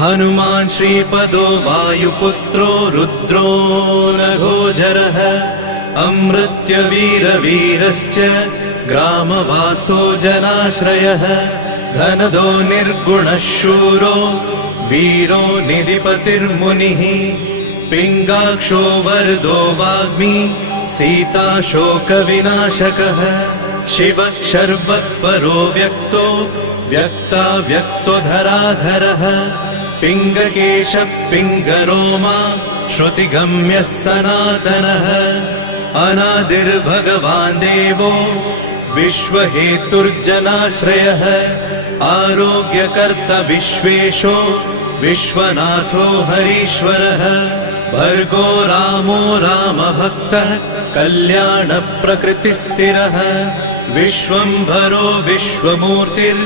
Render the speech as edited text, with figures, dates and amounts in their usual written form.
हनुमान् श्रीपदो वायुपुत्रो रुद्रो नघोजरः अमृत्यवीरवीरश्च ग्रामवासो जनाश्रयः धनदो निर्गुणः शूरो वीरो निधिपतिर्मुनिः पिङ्गाक्षो वरदो वाग्मी सीताशोकविनाशकः शिवः शर्वत्परो व्यक्तो व्यक्तो धराधरः पिङ्गकेशः पिङ्गरोमा श्रुतिगम्यः सनातनः अनादिर्भगवान् देवो विश्वहेतुर्जनाश्रयः आरोग्यकर्ता विश्वेशो विश्वनाथो हरीश्वरः भर्गो रामो रामभक्तः कल्याणप्रकृतिस्थिरः विश्वम्भरो विश्वमूर्तिर्